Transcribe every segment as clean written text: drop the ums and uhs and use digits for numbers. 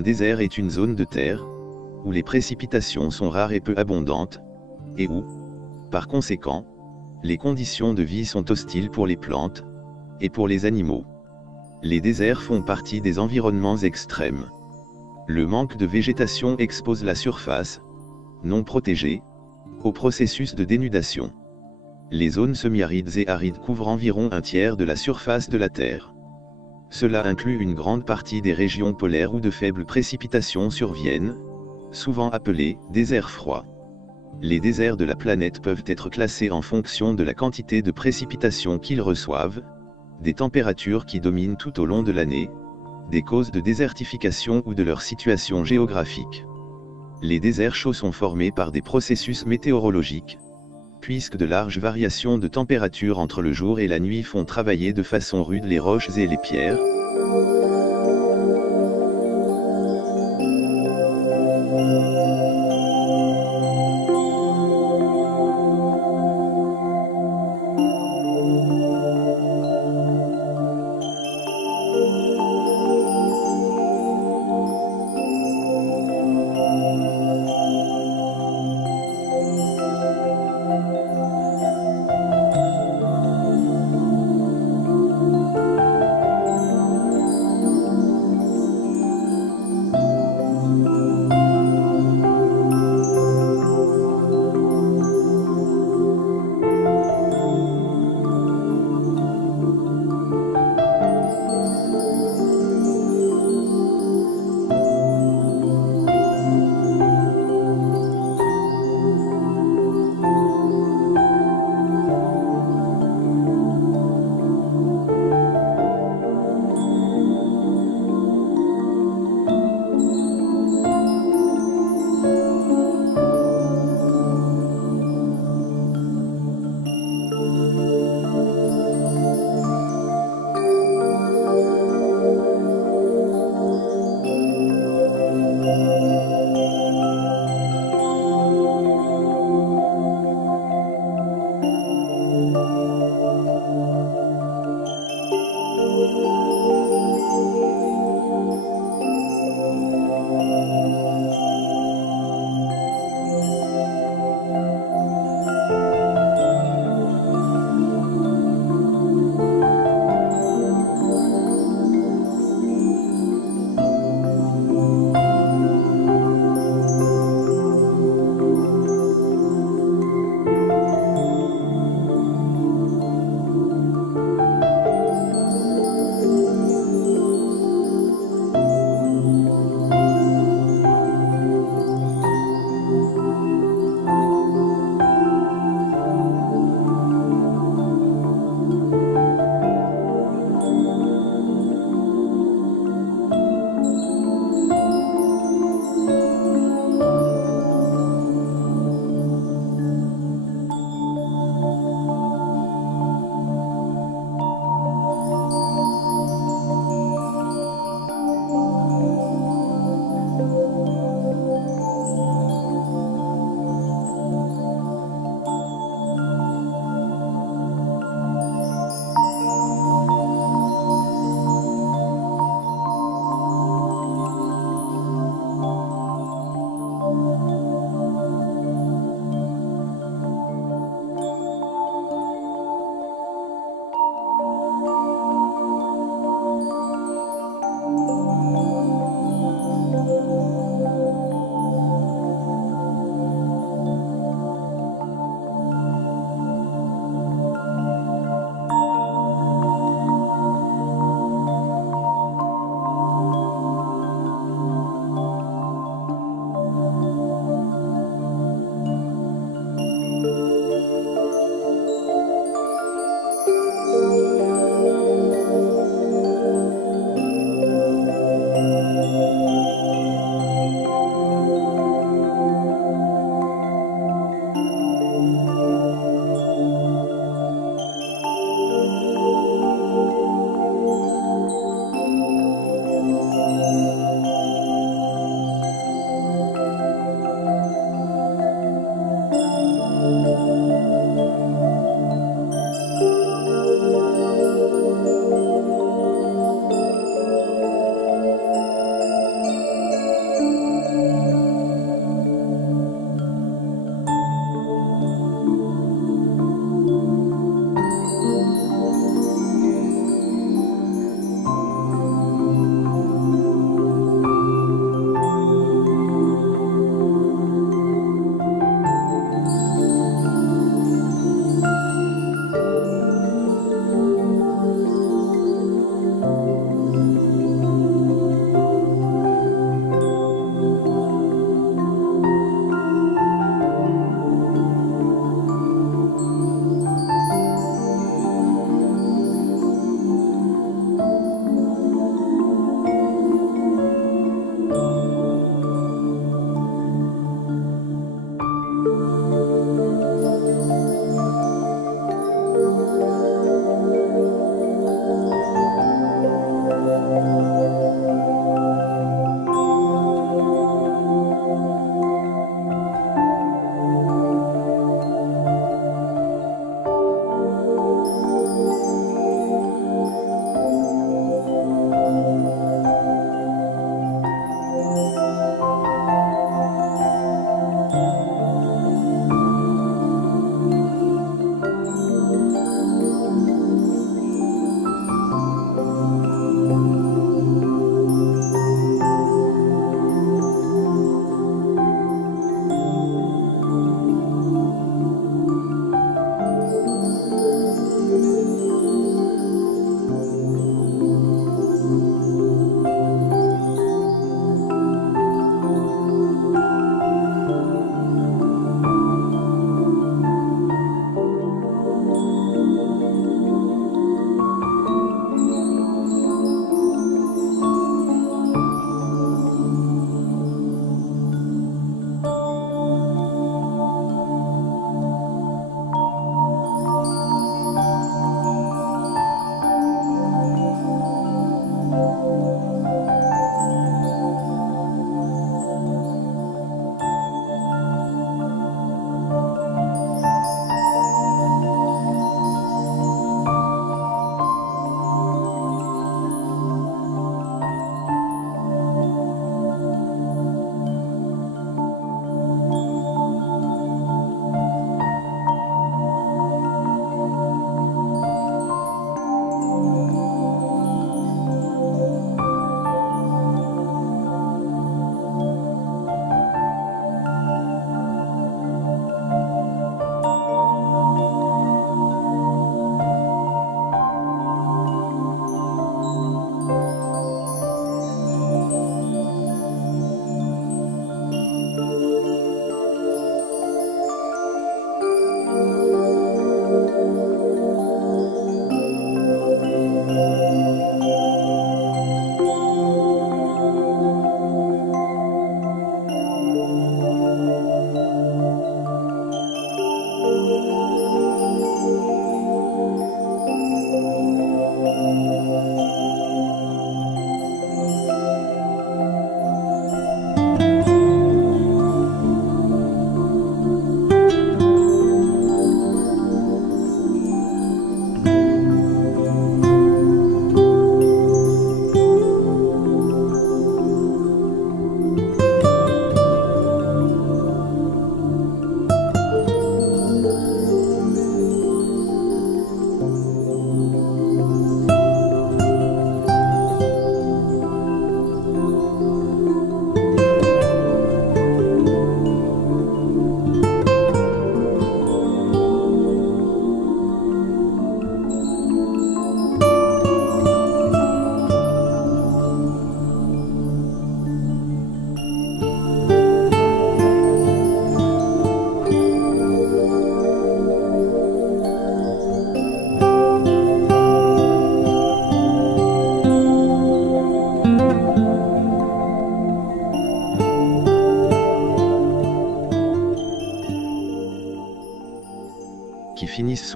Un désert est une zone de terre, où les précipitations sont rares et peu abondantes, et où, par conséquent, les conditions de vie sont hostiles pour les plantes, et pour les animaux. Les déserts font partie des environnements extrêmes. Le manque de végétation expose la surface, non protégée, au processus de dénudation. Les zones semi-arides et arides couvrent environ un tiers de la surface de la Terre. Cela inclut une grande partie des régions polaires où de faibles précipitations surviennent, souvent appelées déserts froids. Les déserts de la planète peuvent être classés en fonction de la quantité de précipitations qu'ils reçoivent, des températures qui dominent tout au long de l'année, des causes de désertification ou de leur situation géographique. Les déserts chauds sont formés par des processus météorologiques, puisque de larges variations de température entre le jour et la nuit font travailler de façon rude les roches et les pierres.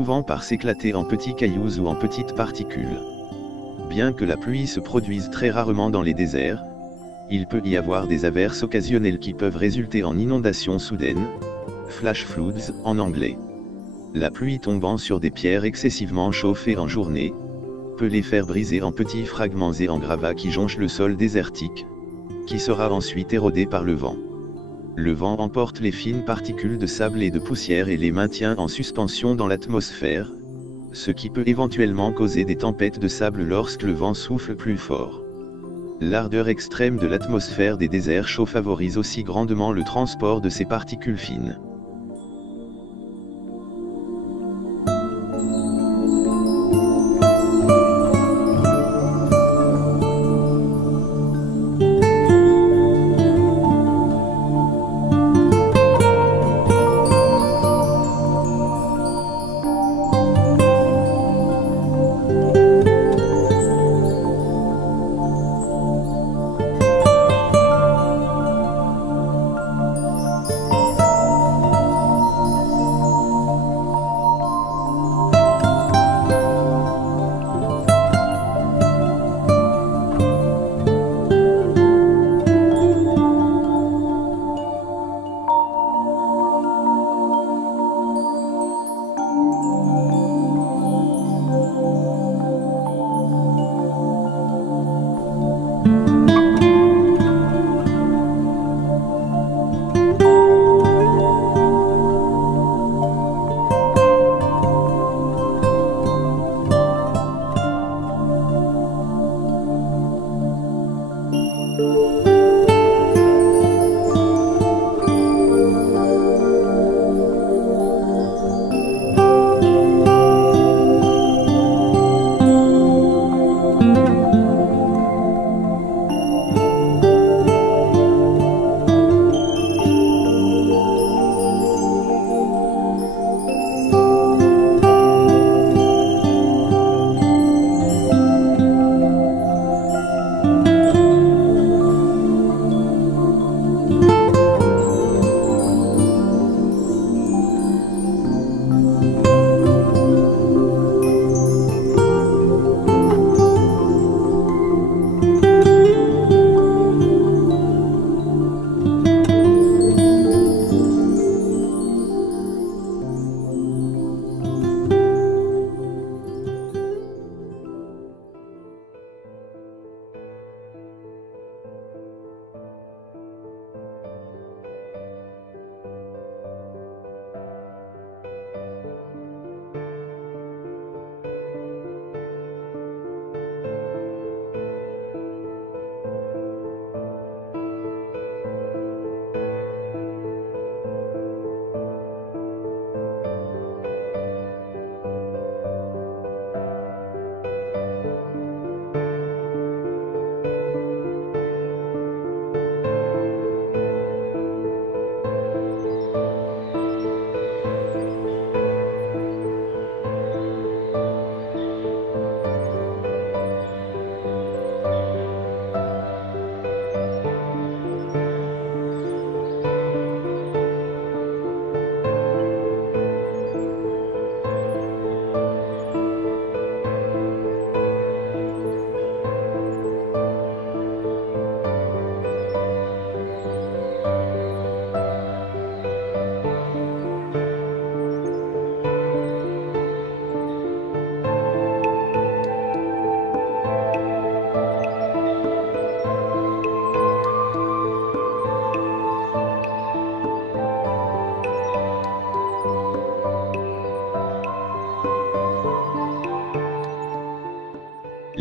souvent par s'éclater en petits cailloux ou en petites particules. Bien que la pluie se produise très rarement dans les déserts, il peut y avoir des averses occasionnelles qui peuvent résulter en inondations soudaines, flash floods en anglais. La pluie tombant sur des pierres excessivement chauffées en journée, peut les faire briser en petits fragments et en gravats qui jonchent le sol désertique, qui sera ensuite érodé par le vent. Le vent emporte les fines particules de sable et de poussière et les maintient en suspension dans l'atmosphère, ce qui peut éventuellement causer des tempêtes de sable lorsque le vent souffle plus fort. L'ardeur extrême de l'atmosphère des déserts chauds favorise aussi grandement le transport de ces particules fines.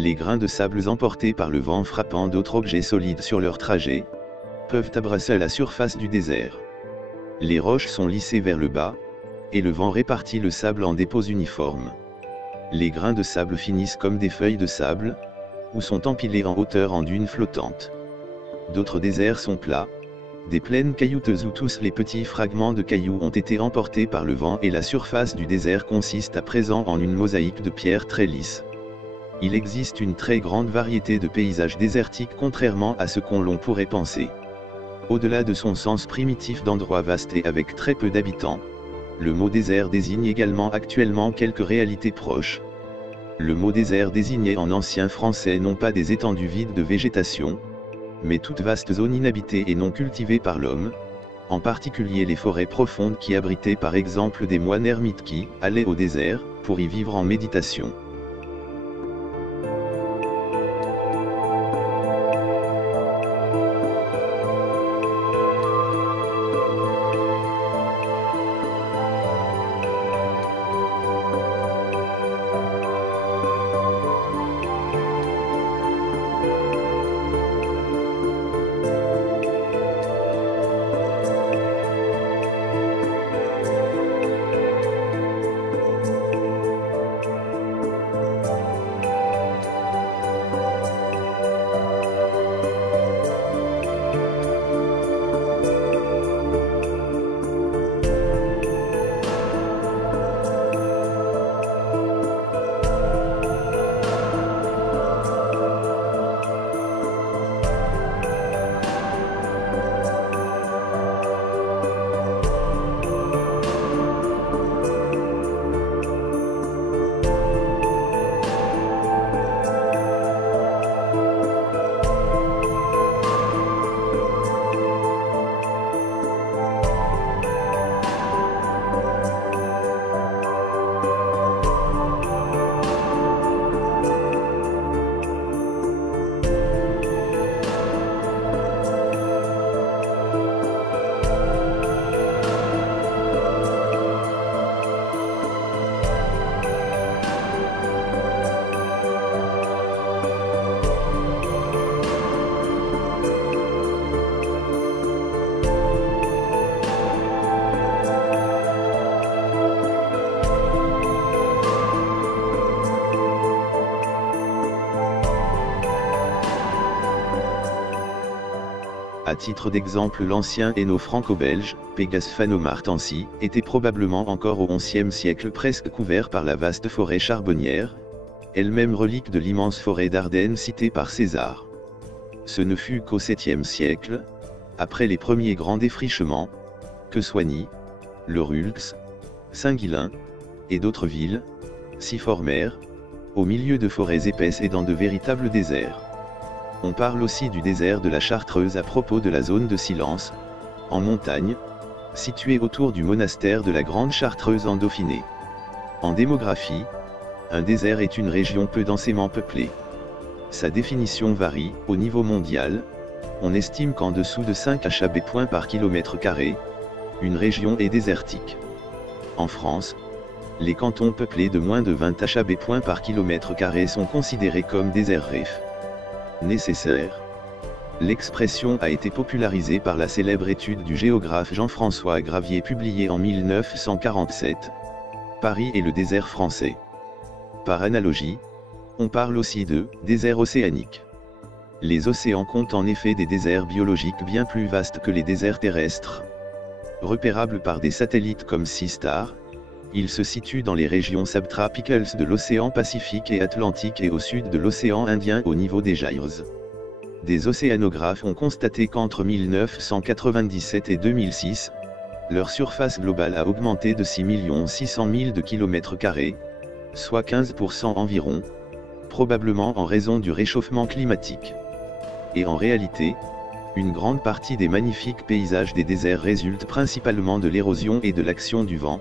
Les grains de sable emportés par le vent frappant d'autres objets solides sur leur trajet, peuvent abrasser la surface du désert. Les roches sont lissées vers le bas, et le vent répartit le sable en dépôts uniformes. Les grains de sable finissent comme des feuilles de sable, ou sont empilés en hauteur en dunes flottantes. D'autres déserts sont plats, des plaines caillouteuses où tous les petits fragments de cailloux ont été emportés par le vent et la surface du désert consiste à présent en une mosaïque de pierres très lisses. Il existe une très grande variété de paysages désertiques contrairement à ce qu'on l'on pourrait penser. Au-delà de son sens primitif d'endroits vastes et avec très peu d'habitants, Le mot désert désigne également actuellement quelques réalités proches. Le mot désert désignait en ancien français non pas des étendues vides de végétation, mais toute vaste zone inhabitée et non cultivée par l'homme, en particulier les forêts profondes qui abritaient par exemple des moines ermites qui allaient au désert, pour y vivre en méditation. À titre d'exemple, l'ancien Hainaut franco-belge, Pégase Fano-Martency, était probablement encore au XIe siècle presque couvert par la vaste forêt charbonnière, elle-même relique de l'immense forêt d'Ardennes citée par César. Ce ne fut qu'au VIIe siècle, après les premiers grands défrichements, que Soigny, le Rulx, Saint-Guilain, et d'autres villes, s'y formèrent, au milieu de forêts épaisses et dans de véritables déserts. On parle aussi du désert de la Chartreuse à propos de la zone de Silence, en montagne, située autour du monastère de la Grande Chartreuse en Dauphiné. En démographie, un désert est une région peu densément peuplée. Sa définition varie. Au niveau mondial, on estime qu'en dessous de 5 HB par kilomètre carré, une région est désertique. En France, les cantons peuplés de moins de 20 HB par kilomètre carré sont considérés comme déserts réfs. Nécessaire. L'expression a été popularisée par la célèbre étude du géographe Jean-François Gravier publiée en 1947, Paris et le désert français. Par analogie, on parle aussi de désert océanique. Les océans comptent en effet des déserts biologiques bien plus vastes que les déserts terrestres. Repérables par des satellites comme Seastar, ils se situent dans les régions subtropicales de l'océan Pacifique et Atlantique et au sud de l'océan Indien au niveau des gyres. Des océanographes ont constaté qu'entre 1997 et 2006, leur surface globale a augmenté de 6 600 000 de km², soit 15% environ, probablement en raison du réchauffement climatique. Et en réalité, une grande partie des magnifiques paysages des déserts résulte principalement de l'érosion et de l'action du vent,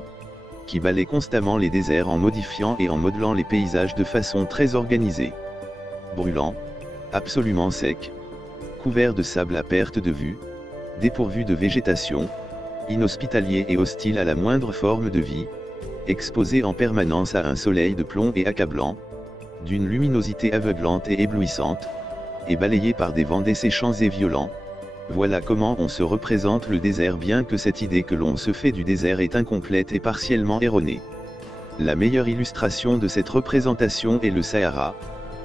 qui balaie constamment les déserts en modifiant et en modelant les paysages de façon très organisée. Brûlant, absolument sec, couvert de sable à perte de vue, dépourvu de végétation, inhospitalier et hostile à la moindre forme de vie, exposé en permanence à un soleil de plomb et accablant, d'une luminosité aveuglante et éblouissante, et balayé par des vents desséchants et violents. Voilà comment on se représente le désert, bien que cette idée que l'on se fait du désert est incomplète et partiellement erronée. La meilleure illustration de cette représentation est le Sahara,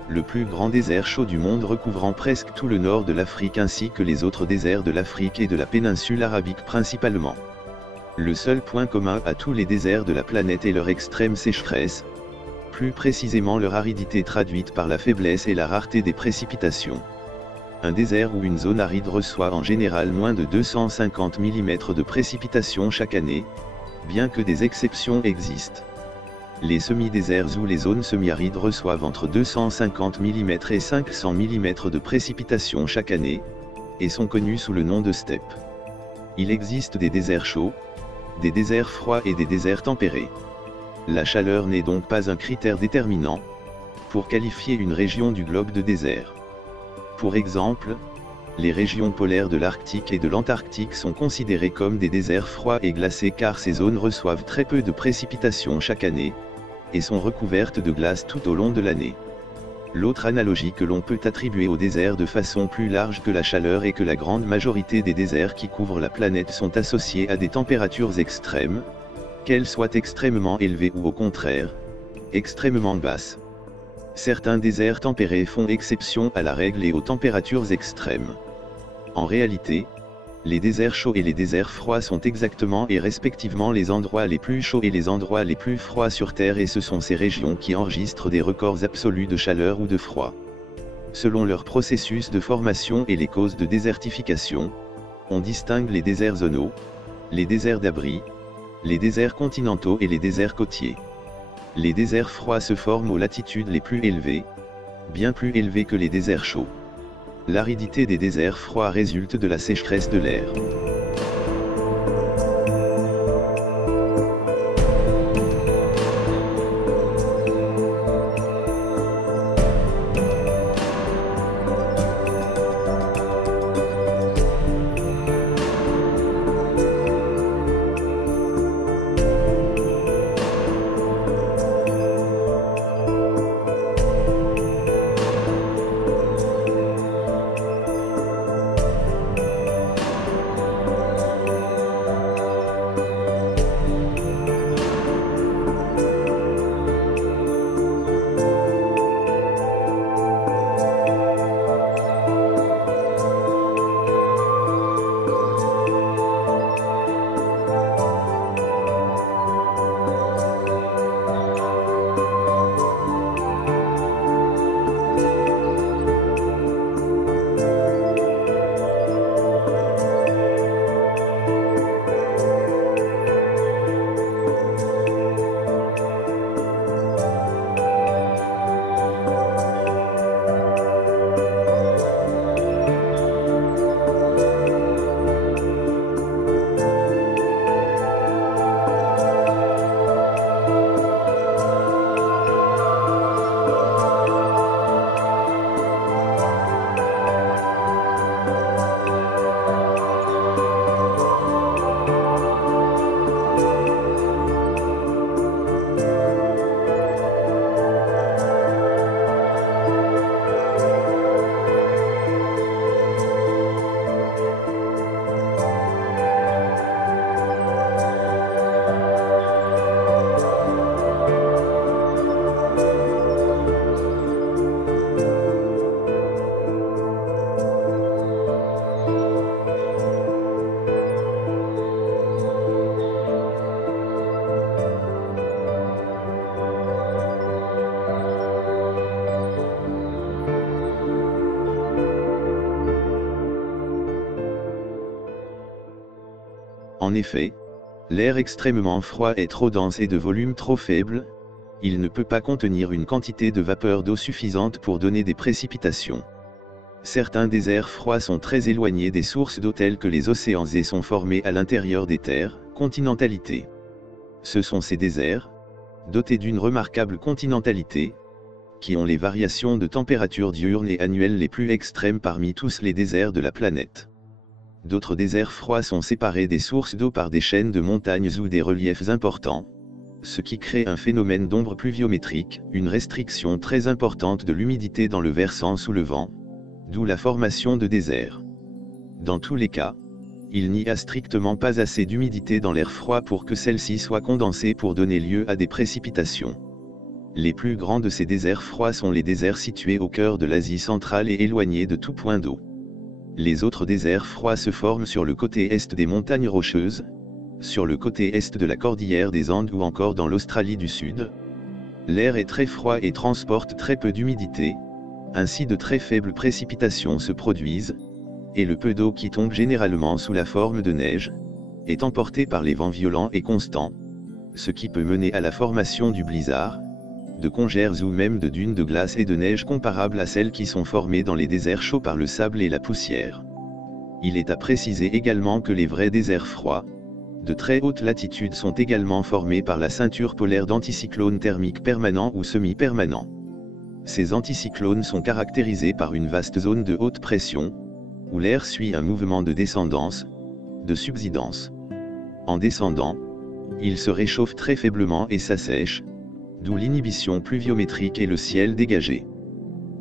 le plus grand désert chaud du monde recouvrant presque tout le nord de l'Afrique ainsi que les autres déserts de l'Afrique et de la péninsule arabique principalement. Le seul point commun à tous les déserts de la planète est leur extrême sécheresse, plus précisément leur aridité traduite par la faiblesse et la rareté des précipitations. Un désert ou une zone aride reçoit en général moins de 250 mm de précipitations chaque année, bien que des exceptions existent. Les semi-déserts ou les zones semi-arides reçoivent entre 250 mm et 500 mm de précipitations chaque année, et sont connus sous le nom de steppes. Il existe des déserts chauds, des déserts froids et des déserts tempérés. La chaleur n'est donc pas un critère déterminant pour qualifier une région du globe de désert. Pour exemple, les régions polaires de l'Arctique et de l'Antarctique sont considérées comme des déserts froids et glacés car ces zones reçoivent très peu de précipitations chaque année, et sont recouvertes de glace tout au long de l'année. L'autre analogie que l'on peut attribuer au désert de façon plus large que la chaleur est que la grande majorité des déserts qui couvrent la planète sont associés à des températures extrêmes, qu'elles soient extrêmement élevées ou au contraire, extrêmement basses. Certains déserts tempérés font exception à la règle et aux températures extrêmes. En réalité, les déserts chauds et les déserts froids sont exactement et respectivement les endroits les plus chauds et les endroits les plus froids sur Terre et ce sont ces régions qui enregistrent des records absolus de chaleur ou de froid. Selon leur processus de formation et les causes de désertification, on distingue les déserts zonaux, les déserts d'abri, les déserts continentaux et les déserts côtiers. Les déserts froids se forment aux latitudes les plus élevées, bien plus élevées que les déserts chauds. L'aridité des déserts froids résulte de la sécheresse de l'air. En effet, l'air extrêmement froid est trop dense et de volume trop faible, il ne peut pas contenir une quantité de vapeur d'eau suffisante pour donner des précipitations. Certains déserts froids sont très éloignés des sources d'eau telles que les océans et sont formés à l'intérieur des terres, continentalité. Ce sont ces déserts, dotés d'une remarquable continentalité, qui ont les variations de température diurne et annuelle les plus extrêmes parmi tous les déserts de la planète. D'autres déserts froids sont séparés des sources d'eau par des chaînes de montagnes ou des reliefs importants, ce qui crée un phénomène d'ombre pluviométrique, une restriction très importante de l'humidité dans le versant sous le vent, d'où la formation de déserts. Dans tous les cas, il n'y a strictement pas assez d'humidité dans l'air froid pour que celle-ci soit condensée pour donner lieu à des précipitations. Les plus grands de ces déserts froids sont les déserts situés au cœur de l'Asie centrale et éloignés de tout point d'eau. Les autres déserts froids se forment sur le côté est des montagnes rocheuses, sur le côté est de la cordillère des Andes ou encore dans l'Australie du Sud. L'air est très froid et transporte très peu d'humidité, ainsi de très faibles précipitations se produisent, et le peu d'eau qui tombe généralement sous la forme de neige, est emporté par les vents violents et constants, ce qui peut mener à la formation du blizzard, de congères ou même de dunes de glace et de neige comparables à celles qui sont formées dans les déserts chauds par le sable et la poussière. Il est à préciser également que les vrais déserts froids, de très haute latitude sont également formés par la ceinture polaire d'anticyclones thermiques permanents ou semi-permanents. Ces anticyclones sont caractérisés par une vaste zone de haute pression, où l'air suit un mouvement de descendance, de subsidence. En descendant, il se réchauffe très faiblement et s'assèche, d'où l'inhibition pluviométrique et le ciel dégagé.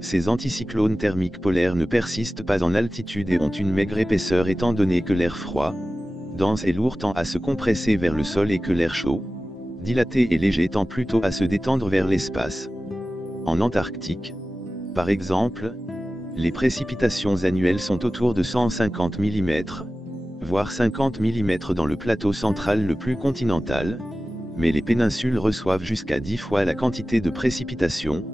Ces anticyclones thermiques polaires ne persistent pas en altitude et ont une maigre épaisseur étant donné que l'air froid, dense et lourd tend à se compresser vers le sol et que l'air chaud, dilaté et léger tend plutôt à se détendre vers l'espace. En Antarctique, par exemple, les précipitations annuelles sont autour de 150 mm, voire 50 mm dans le plateau central le plus continental, mais les péninsules reçoivent jusqu'à 10 fois la quantité de précipitations,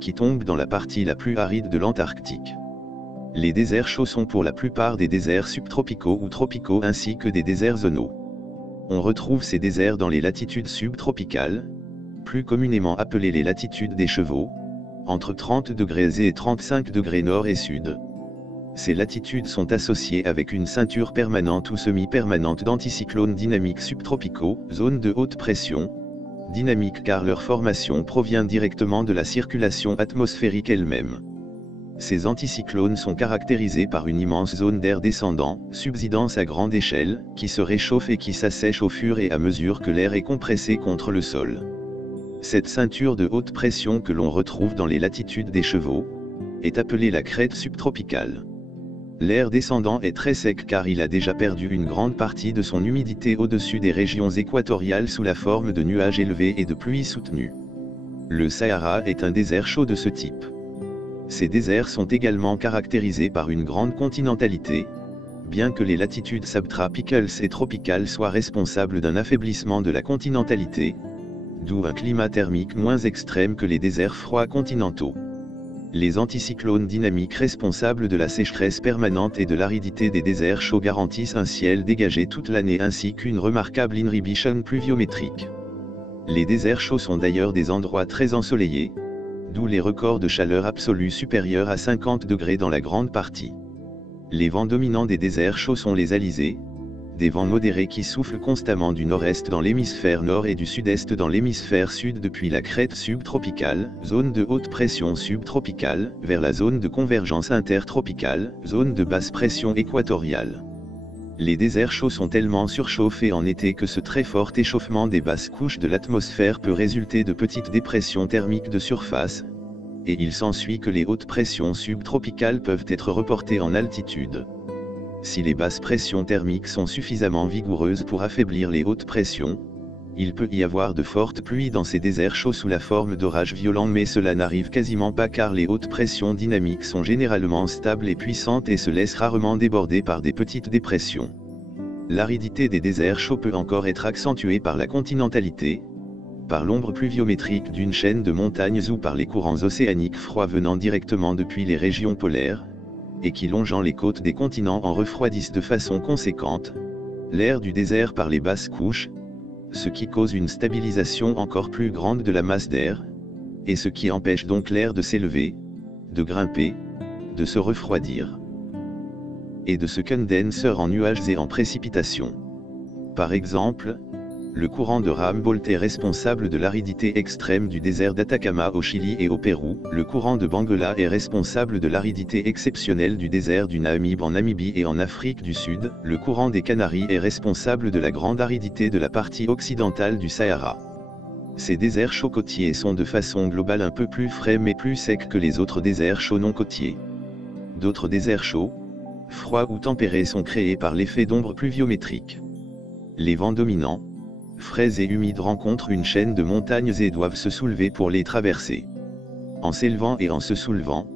qui tombent dans la partie la plus aride de l'Antarctique. Les déserts chauds sont pour la plupart des déserts subtropicaux ou tropicaux ainsi que des déserts zonaux. On retrouve ces déserts dans les latitudes subtropicales, plus communément appelées les latitudes des chevaux, entre 30 degrés et 35 degrés nord et sud. Ces latitudes sont associées avec une ceinture permanente ou semi-permanente d'anticyclones dynamiques subtropicaux, zones de haute pression, dynamiques car leur formation provient directement de la circulation atmosphérique elle-même. Ces anticyclones sont caractérisés par une immense zone d'air descendant, subsidence à grande échelle, qui se réchauffe et qui s'assèche au fur et à mesure que l'air est compressé contre le sol. Cette ceinture de haute pression que l'on retrouve dans les latitudes des chevaux, est appelée la crête subtropicale. L'air descendant est très sec car il a déjà perdu une grande partie de son humidité au-dessus des régions équatoriales sous la forme de nuages élevés et de pluies soutenues. Le Sahara est un désert chaud de ce type. Ces déserts sont également caractérisés par une grande continentalité, bien que les latitudes subtropicales et tropicales soient responsables d'un affaiblissement de la continentalité, d'où un climat thermique moins extrême que les déserts froids continentaux. Les anticyclones dynamiques responsables de la sécheresse permanente et de l'aridité des déserts chauds garantissent un ciel dégagé toute l'année ainsi qu'une remarquable inhibition pluviométrique. Les déserts chauds sont d'ailleurs des endroits très ensoleillés, d'où les records de chaleur absolue supérieurs à 50 degrés dans la grande partie. Les vents dominants des déserts chauds sont les alizés, des vents modérés qui soufflent constamment du nord-est dans l'hémisphère nord et du sud-est dans l'hémisphère sud depuis la crête subtropicale, zone de haute pression subtropicale, vers la zone de convergence intertropicale, zone de basse pression équatoriale. Les déserts chauds sont tellement surchauffés en été que ce très fort échauffement des basses couches de l'atmosphère peut résulter de petites dépressions thermiques de surface, et il s'ensuit que les hautes pressions subtropicales peuvent être reportées en altitude. Si les basses pressions thermiques sont suffisamment vigoureuses pour affaiblir les hautes pressions, il peut y avoir de fortes pluies dans ces déserts chauds sous la forme d'orages violents mais cela n'arrive quasiment pas car les hautes pressions dynamiques sont généralement stables et puissantes et se laissent rarement déborder par des petites dépressions. L'aridité des déserts chauds peut encore être accentuée par la continentalité, par l'ombre pluviométrique d'une chaîne de montagnes ou par les courants océaniques froids venant directement depuis les régions polaires, et qui longeant les côtes des continents en refroidissent de façon conséquente l'air du désert par les basses couches, ce qui cause une stabilisation encore plus grande de la masse d'air, et ce qui empêche donc l'air de s'élever, de grimper, de se refroidir, et de se condenser en nuages et en précipitations. Par exemple, le courant de Humboldt est responsable de l'aridité extrême du désert d'Atacama au Chili et au Pérou, le courant de Benguela est responsable de l'aridité exceptionnelle du désert du Namib en Namibie et en Afrique du Sud, le courant des Canaries est responsable de la grande aridité de la partie occidentale du Sahara. Ces déserts chauds côtiers sont de façon globale un peu plus frais mais plus secs que les autres déserts chauds non côtiers. D'autres déserts chauds, froids ou tempérés sont créés par l'effet d'ombre pluviométrique. Les vents dominants, frais et humides rencontrent une chaîne de montagnes et doivent se soulever pour les traverser. En s'élevant et en se soulevant,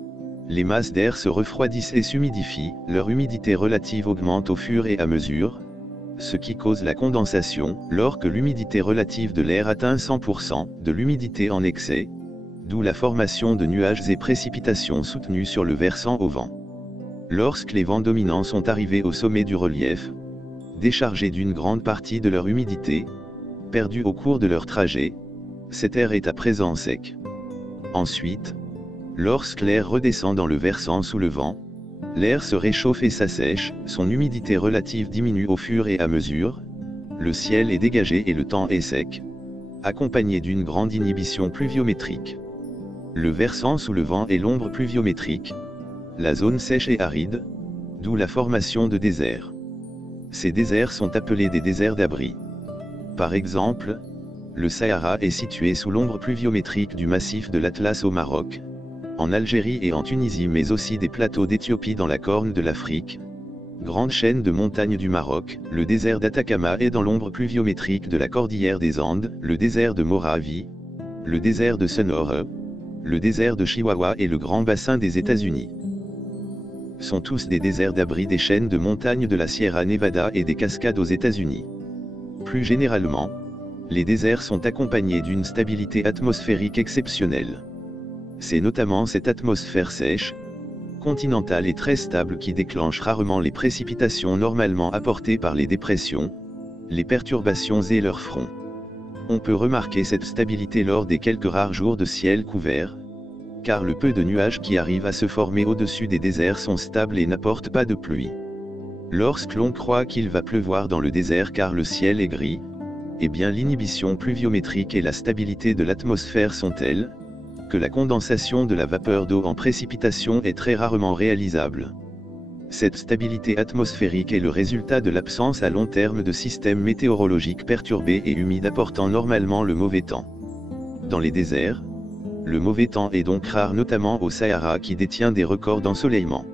les masses d'air se refroidissent et s'humidifient, leur humidité relative augmente au fur et à mesure, ce qui cause la condensation, lors que l'humidité relative de l'air atteint 100% de l'humidité en excès, d'où la formation de nuages et précipitations soutenues sur le versant au vent. Lorsque les vents dominants sont arrivés au sommet du relief, déchargés d'une grande partie de leur humidité, perdue au cours de leur trajet, cet air est à présent sec. Ensuite, lorsque l'air redescend dans le versant sous le vent, l'air se réchauffe et s'assèche, son humidité relative diminue au fur et à mesure, le ciel est dégagé et le temps est sec, accompagné d'une grande inhibition pluviométrique. Le versant sous le vent est l'ombre pluviométrique, la zone sèche et aride, d'où la formation de déserts. Ces déserts sont appelés des déserts d'abri. Par exemple, le Sahara est situé sous l'ombre pluviométrique du massif de l'Atlas au Maroc, en Algérie et en Tunisie, mais aussi des plateaux d'Éthiopie dans la Corne de l'Afrique. Grande chaîne de montagnes du Maroc, le désert d'Atacama est dans l'ombre pluviométrique de la cordillère des Andes, le désert de Moravie, le désert de Sonora, le désert de Chihuahua et le grand bassin des États-Unis. Sont tous des déserts d'abri des chaînes de montagnes de la Sierra Nevada et des cascades aux États-Unis. Plus généralement, les déserts sont accompagnés d'une stabilité atmosphérique exceptionnelle. C'est notamment cette atmosphère sèche, continentale et très stable qui déclenche rarement les précipitations normalement apportées par les dépressions, les perturbations et leurs fronts. On peut remarquer cette stabilité lors des quelques rares jours de ciel couvert, car le peu de nuages qui arrivent à se former au-dessus des déserts sont stables et n'apportent pas de pluie. Lorsque l'on croit qu'il va pleuvoir dans le désert car le ciel est gris, eh bien l'inhibition pluviométrique et la stabilité de l'atmosphère sont telles, que la condensation de la vapeur d'eau en précipitation est très rarement réalisable. Cette stabilité atmosphérique est le résultat de l'absence à long terme de systèmes météorologiques perturbés et humides apportant normalement le mauvais temps. Dans les déserts, le mauvais temps est donc rare, notamment au Sahara qui détient des records d'ensoleillement.